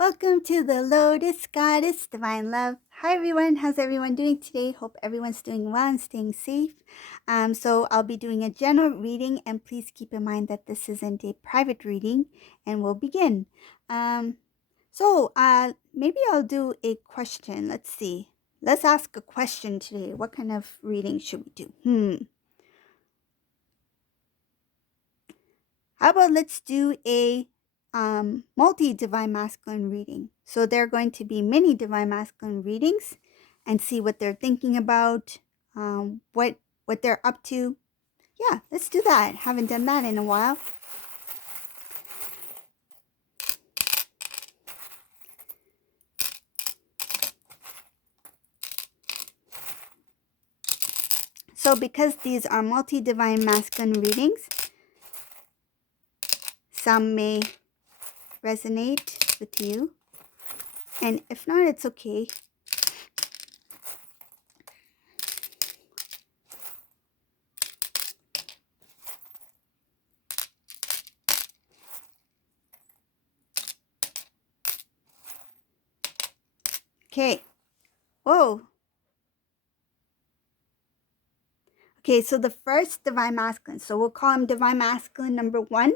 Welcome to the Lotus Goddess Divine Love. Hi everyone, how's everyone doing today? Hope everyone's doing well and staying safe. So I'll be doing a general reading, and please keep in mind that this isn't a private reading, and we'll begin. Maybe I'll do a question. Let's see. Let's ask a question today. What kind of reading should we do? How about let's do a multi-divine masculine reading. So there are going to be many divine masculine readings and see what they're thinking about, what they're up to. Yeah, let's do that. Haven't done that in a while. So because these are multi-divine masculine readings, some may resonate with you. And if not, it's okay. Okay. Whoa. Okay, so the first divine masculine. So we'll call him divine masculine number 1.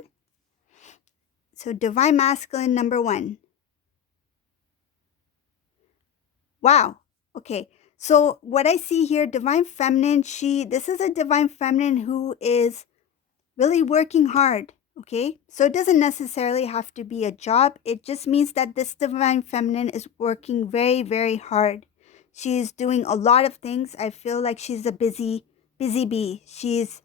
So divine masculine number 1. Wow. Okay. So what I see here, divine feminine, this is a divine feminine who is really working hard. Okay. So it doesn't necessarily have to be a job. It just means that this divine feminine is working very, very hard. She's doing a lot of things. I feel like she's a busy bee. She's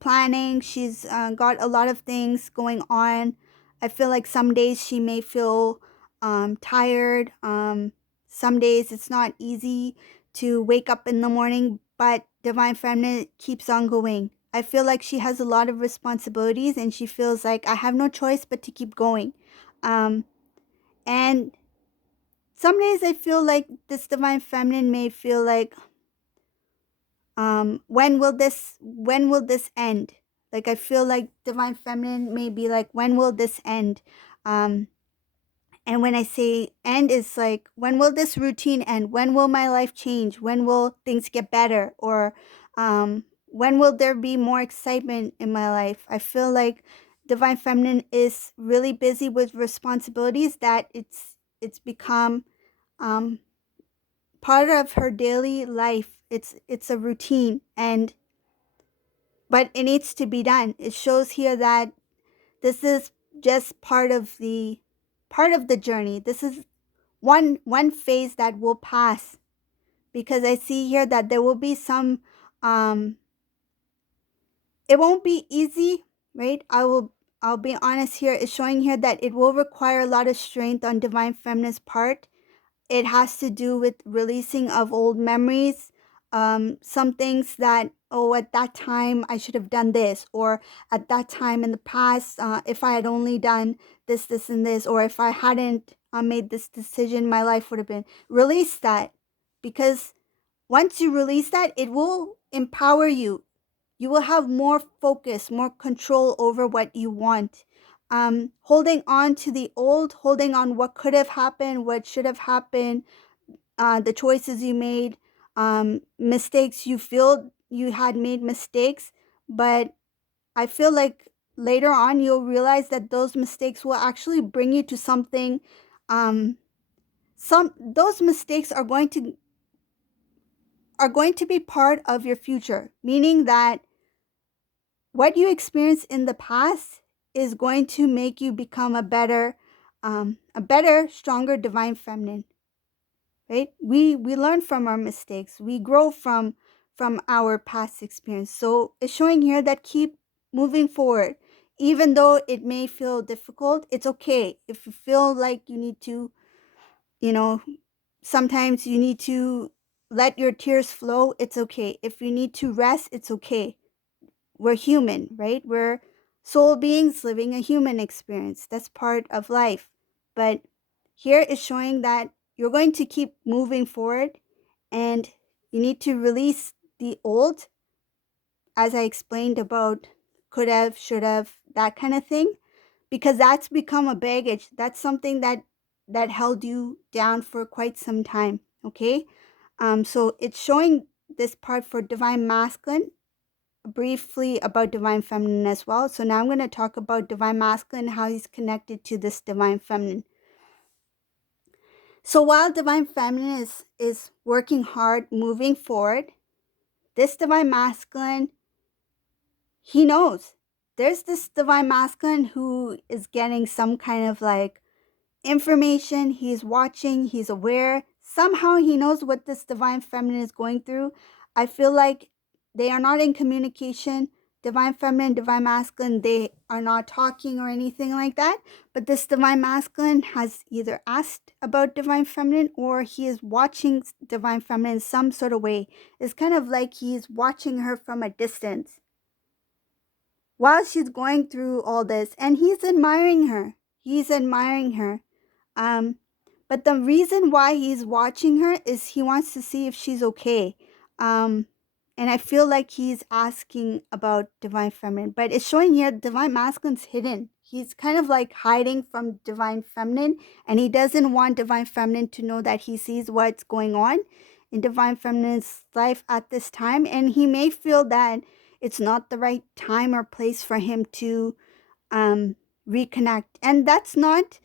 planning. She's got a lot of things going on. I feel like some days she may feel tired. Some days it's not easy to wake up in the morning, but Divine Feminine keeps on going. I feel like she has a lot of responsibilities and she feels like I have no choice but to keep going. And some days I feel like this Divine Feminine may feel like, when will this end? Like I feel like divine feminine may be like, when will this end? And when I say end, it's like, when will this routine end? When will my life change? When will things get better? Or when will there be more excitement in my life? I feel like divine feminine is really busy with responsibilities that it's become part of her daily life. It's a routine, but it needs to be done. It shows here that this is just part of the journey. This is one phase that will pass, because I see here that there will be some it won't be easy, right? I'll be honest here. It's showing here that it will require a lot of strength on divine feminine's part. It has to do with releasing of old memories, some things that, oh, at that time I should have done this, or at that time in the past, if I had only done this and this, or if I hadn't made this decision, my life would have been. Release that, because once you release that, it will empower you. You will have more focus, more control over what you want. Holding on to the old, holding on what could have happened, what should have happened, the choices you made, mistakes you feel you had made mistakes, but I feel like later on you'll realize that those mistakes will actually bring you to something. Those mistakes are going to be part of your future, meaning that what you experienced in the past is going to make you become a better, stronger divine feminine. Right? We learn from our mistakes. We grow from our past experience. So it's showing here that keep moving forward, even though it may feel difficult. It's okay if you feel like you need to, sometimes you need to let your tears flow. It's okay. If you need to rest, it's okay. We're human, right? We're soul beings living a human experience. That's part of life. But here is showing that you're going to keep moving forward, and you need to release the old, as I explained about could have, should have, that kind of thing. because that's become a baggage. That's something that held you down for quite some time. Okay. So it's showing this part for divine masculine, briefly about divine feminine as well. So now I'm going to talk about divine masculine, how he's connected to this divine feminine. So while divine feminine is working hard, moving forward, this divine masculine, he knows there's this divine masculine who is getting some kind of like information. He's watching, he's aware. Somehow he knows what this divine feminine is going through. I feel like they are not in communication. Divine feminine, divine masculine, they are not talking or anything like that. But this divine masculine has either asked about divine feminine or he is watching divine feminine in some sort of way. It's kind of like he's watching her from a distance while she's going through all this, and he's admiring her. He's admiring her. Um, but the reason why he's watching her is he wants to see if she's okay. Um, and I feel like he's asking about divine feminine, but it's showing here divine masculine's hidden. He's kind of like hiding from divine feminine, and he doesn't want divine feminine to know that he sees what's going on in divine feminine's life at this time. And he may feel that it's not the right time or place for him to reconnect. And that's not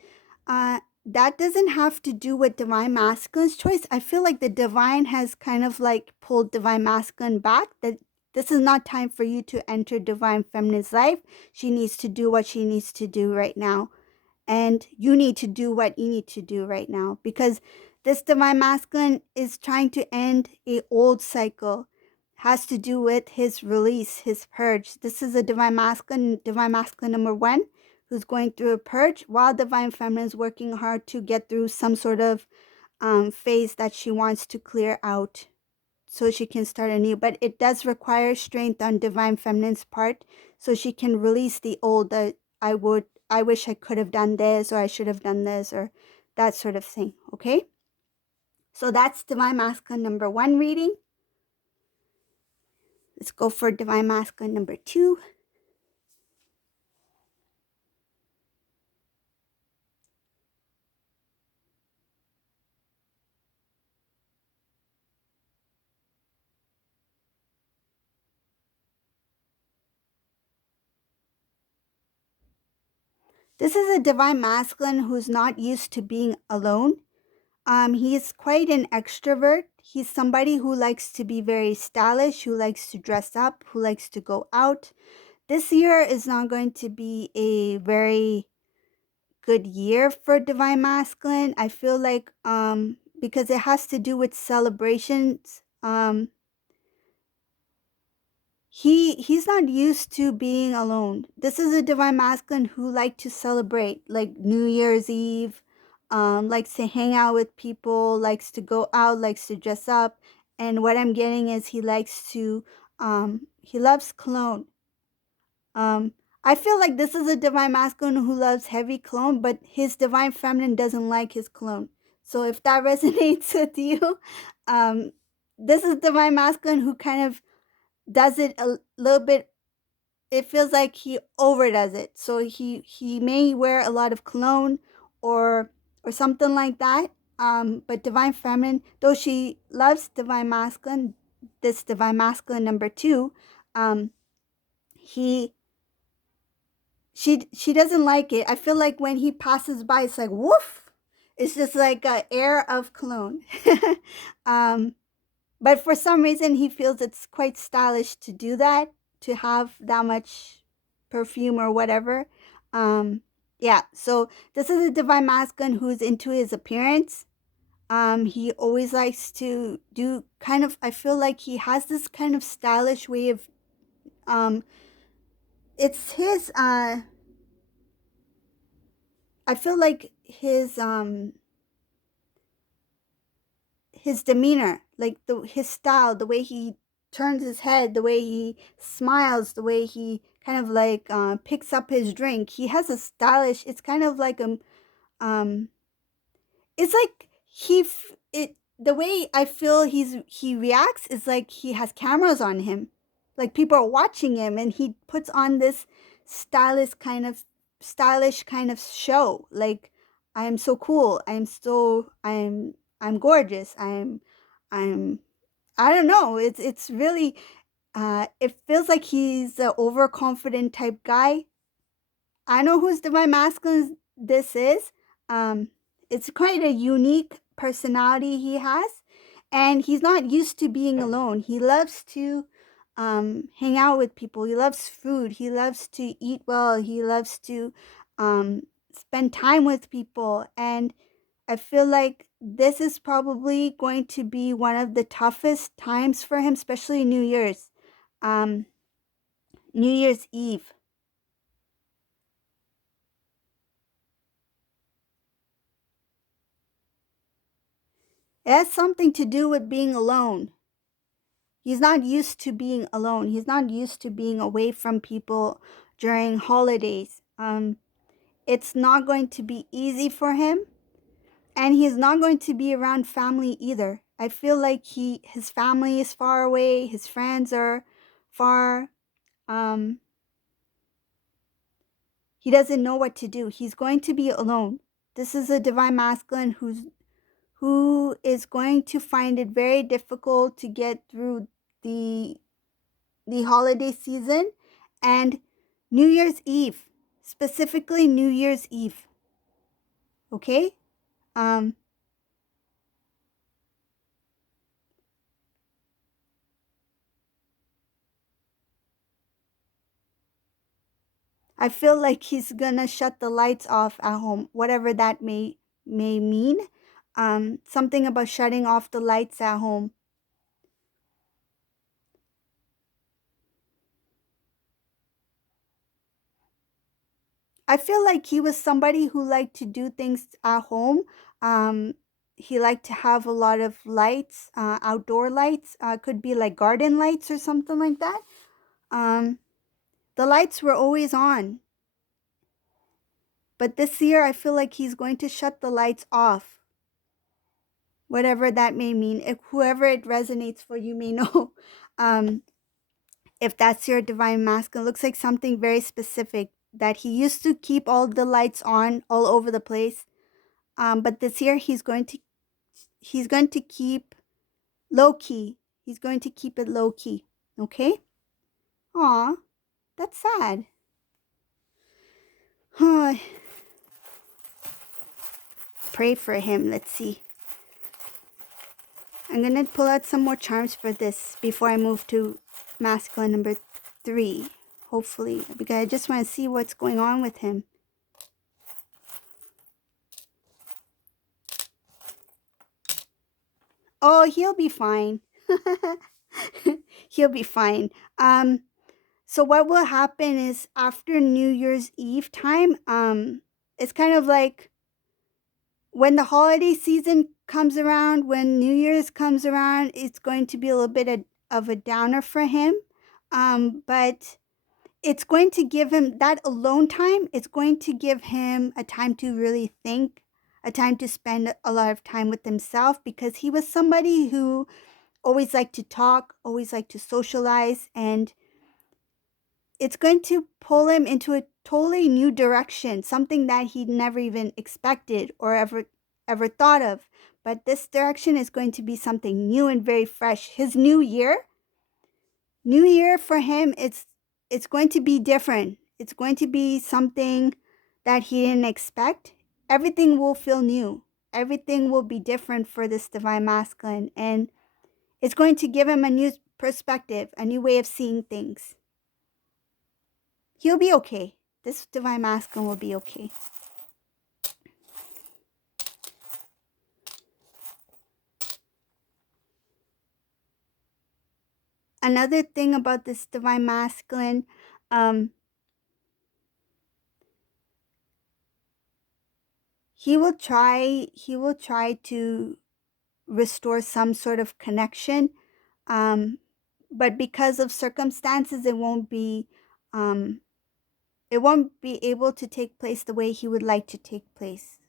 that doesn't have to do with divine masculine's choice. I feel like the divine has kind of like pulled divine masculine back, that this is not time for you to enter divine feminine's life. She needs to do what she needs to do right now, and you need to do what you need to do right now, because this divine masculine is trying to end a old cycle, has to do with his release, his purge. This is a divine masculine number 1, who's going through a purge, while divine feminine is working hard to get through some sort of phase that she wants to clear out so she can start anew. But it does require strength on divine feminine's part, so she can release the old, that I wish I could have done this, or I should have done this, or that sort of thing. Okay, so that's divine masculine number 1 reading. Let's go for divine masculine number 2. This is a divine masculine who's not used to being alone. He's quite an extrovert. He's somebody who likes to be very stylish, who likes to dress up, who likes to go out. This year is not going to be a very good year for divine masculine. I feel like because it has to do with celebrations. He's not used to being alone. This is a divine masculine who like to celebrate, like New Year's Eve, likes to hang out with people, likes to go out, likes to dress up. And what I'm getting is he likes to he loves cologne. Um, I feel like this is a divine masculine who loves heavy cologne, but his divine feminine doesn't like his cologne. So if that resonates with you, um, this is divine masculine who kind of does it a little bit. It feels like he overdoes it. So he may wear a lot of cologne or something like that. But divine feminine, though she loves divine masculine, this divine masculine number 2, he she doesn't like it. I feel like when he passes by, it's like woof. It's just like a air of cologne. um, but for some reason, he feels it's quite stylish to do that, to have that much perfume or whatever. Um, yeah, so this is a divine masculine who's into his appearance. He always likes to do kind of, I feel like he has this kind of stylish way of, it's his, I feel like his demeanor, like his style, the way he turns his head, the way he smiles, the way he kind of like picks up his drink. He has a stylish. It's kind of like um. It's like it. The way I feel he reacts is like he has cameras on him, like people are watching him, and he puts on this stylish kind of stylish kind of show. Like, I am so cool. I'm gorgeous. I'm I don't know. It's really it feels like he's a overconfident type guy. I know whose divine masculine this is. Um, it's quite a unique personality he has, and he's not used to being alone. He loves to hang out with people. He loves food. He loves to eat well. He loves to spend time with people. And I feel like this is probably going to be one of the toughest times for him, especially New Year's, um, New Year's Eve. It has something to do with being alone. He's not used to being alone. He's not used to being away from people during holidays. It's not going to be easy for him, and he's not going to be around family either. I feel like his family is far away, his friends are far. Um, he doesn't know what to do. He's going to be alone. This is a divine masculine who is going to find it very difficult to get through the the holiday season and New Year's Eve, specifically New Year's Eve. Okay? Um, I feel like he's gonna shut the lights off at home, whatever that may mean. Something about shutting off the lights at home. I feel like he was somebody who liked to do things at home. Um, he liked to have a lot of lights, outdoor lights. Could be like garden lights or something like that. Um, the lights were always on. But this year, I feel like he's going to shut the lights off, whatever that may mean. If whoever it resonates for, you may know. Um, if that's your divine masculine, looks like something very specific that he used to keep all the lights on all over the place. But this year, he's going to keep low key. He's going to keep it low key. Okay. Aw, that's sad. Pray for him. Let's see. I'm going to pull out some more charms for this before I move to masculine number 3. Hopefully, because I just want to see what's going on with him. Oh, he'll be fine. He'll be fine. So what will happen is after New Year's Eve time, it's kind of like when the holiday season comes around, when New Year's comes around, it's going to be a little bit of a downer for him. But it's going to give him that alone time. It's going to give him a time to really think, a time to spend a lot of time with himself because he was somebody who always liked to talk, always liked to socialize, and it's going to pull him into a totally new direction, something that he never even expected or ever thought of. But this direction is going to be something new and very fresh. His new year for him, it's going to be different. It's going to be something that he didn't expect. Everything will feel new. Everything will be different for this divine masculine, and it's going to give him a new perspective, a new way of seeing things. He'll be okay. This divine masculine will be okay. Another thing about this divine masculine, um, he will try to restore some sort of connection, um, but because of circumstances, um, it won't be able to take place the way he would like to take place.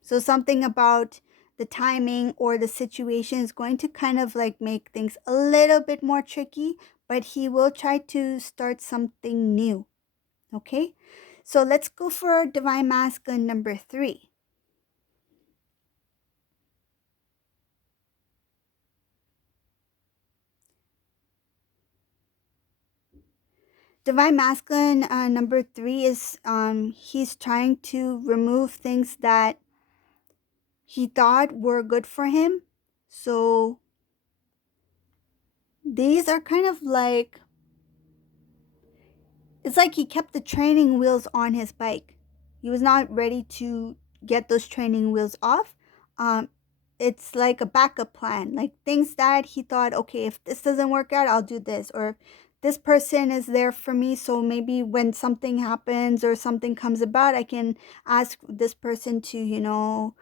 So something about the timing or the situation is going to kind of like make things a little bit more tricky, but he will try to start something new. Okay? So let's go for divine masculine number 3. Divine masculine number 3 is he's trying to remove things that he thought were good for him. So these are kind of like, it's like he kept the training wheels on his bike. He was not ready to get those training wheels off. Um, it's like a backup plan, like things that he thought, okay, if this doesn't work out, I'll do this, or this person is there for me. So maybe when something happens or something comes about, I can ask this person to,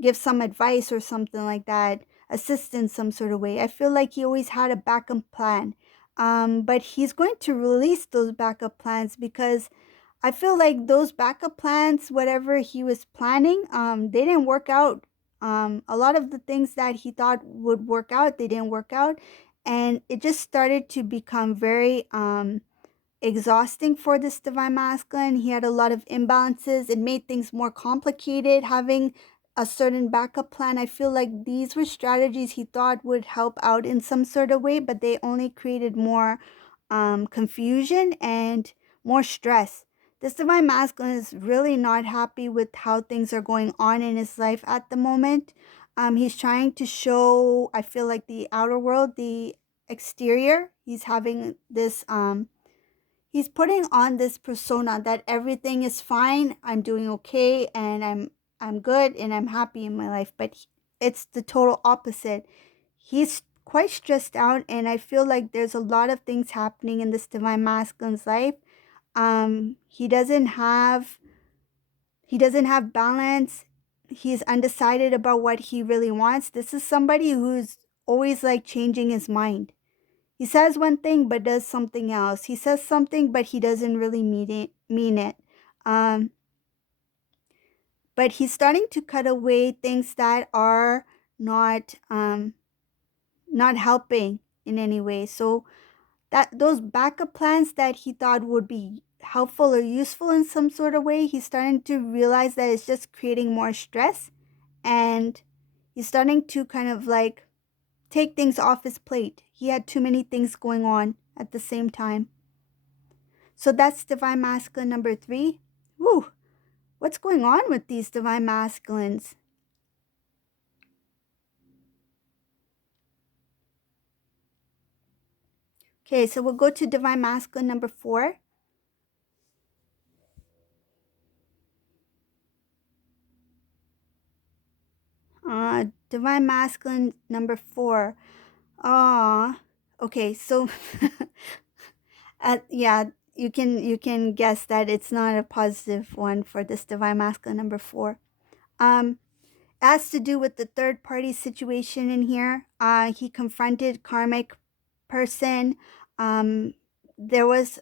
give some advice or something like that, assist in some sort of way. I feel like he always had a backup plan, but he's going to release those backup plans because I feel like those backup plans, whatever he was planning, they didn't work out. A lot of the things that he thought would work out, they didn't work out. And it just started to become very exhausting for this divine masculine. He had a lot of imbalances. It made things more complicated having a certain backup plan. I feel like these were strategies he thought would help out in some sort of way, but they only created more confusion and more stress. This divine masculine is really not happy with how things are going on in his life at the moment. He's trying to show, I feel like, the outer world, the exterior. He's having this he's putting on this persona that everything is fine, I'm doing okay, and I'm good and I'm happy in my life, but it's the total opposite. He's quite stressed out, and I feel like there's a lot of things happening in this divine masculine's life. He doesn't have balance. He's undecided about what he really wants. This is somebody who's always like changing his mind. He says one thing but does something else. He says something but he doesn't really mean it. Um, but he's starting to cut away things that are not helping in any way. So that those backup plans that he thought would be helpful or useful in some sort of way, he's starting to realize that it's just creating more stress, and he's starting to kind of like take things off his plate. He had too many things going on at the same time. So that's divine masculine number 3. Woo! What's going on with these divine masculines? Okay, so we'll go to divine masculine number 4. Divine masculine number 4. Okay, so yeah, you can guess that it's not a positive one for this divine masculine number 4. Um, has to do with the third party situation in here. He confronted karmic person. There was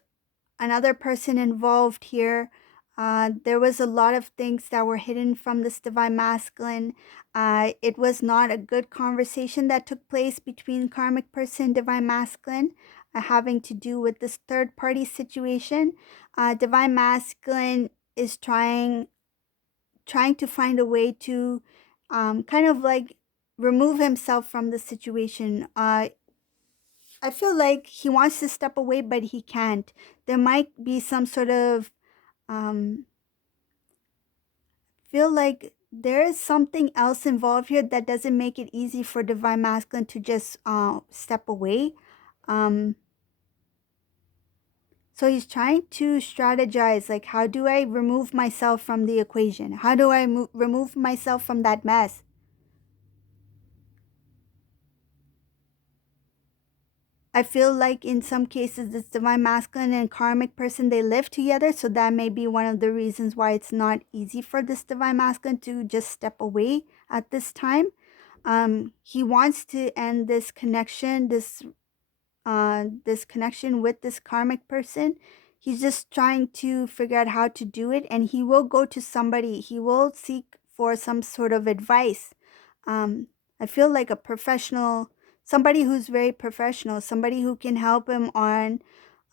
another person involved here. There was a lot of things that were hidden from this divine masculine. It was not a good conversation that took place between karmic person and divine masculine, having to do with this third party situation. Divine masculine is trying to find a way to kind of like remove himself from the situation. I feel like he wants to step away, but he can't. There might be some sort of um, feel like there is something else involved here that doesn't make it easy for divine masculine to just step away. Um, so he's trying to strategize, like, how do I remove myself from the equation? How do I remove myself from that mess? I feel like in some cases, this divine masculine and karmic person, they live together. So that may be one of the reasons why it's not easy for this divine masculine to just step away at this time. He wants to end this connection, this connection with this karmic person. He's just trying to figure out how to do it, and he will go to somebody. He will seek for some sort of advice. um, I feel like a professional, somebody who's very professional, somebody who can help him on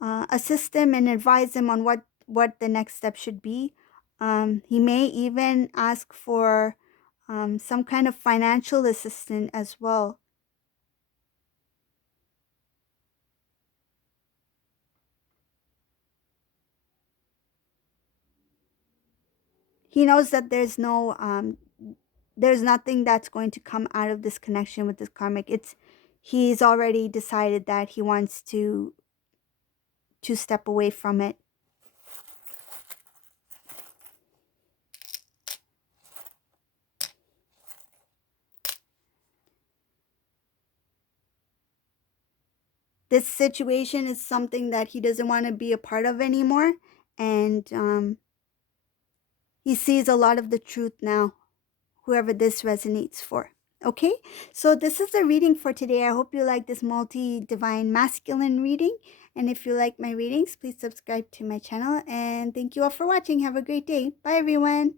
assist him and advise him on what the next step should be. He may even ask for some kind of financial assistance as well. He knows that there's nothing that's going to come out of this connection with this karmic. He's already decided that he wants to step away from it. This situation is something that he doesn't want to be a part of anymore, and he sees a lot of the truth now, whoever this resonates for. Okay, so this is the reading for today. I hope you like this multi divine masculine reading. And if you like my readings, please subscribe to my channel. And thank you all for watching. Have a great day. Bye, everyone.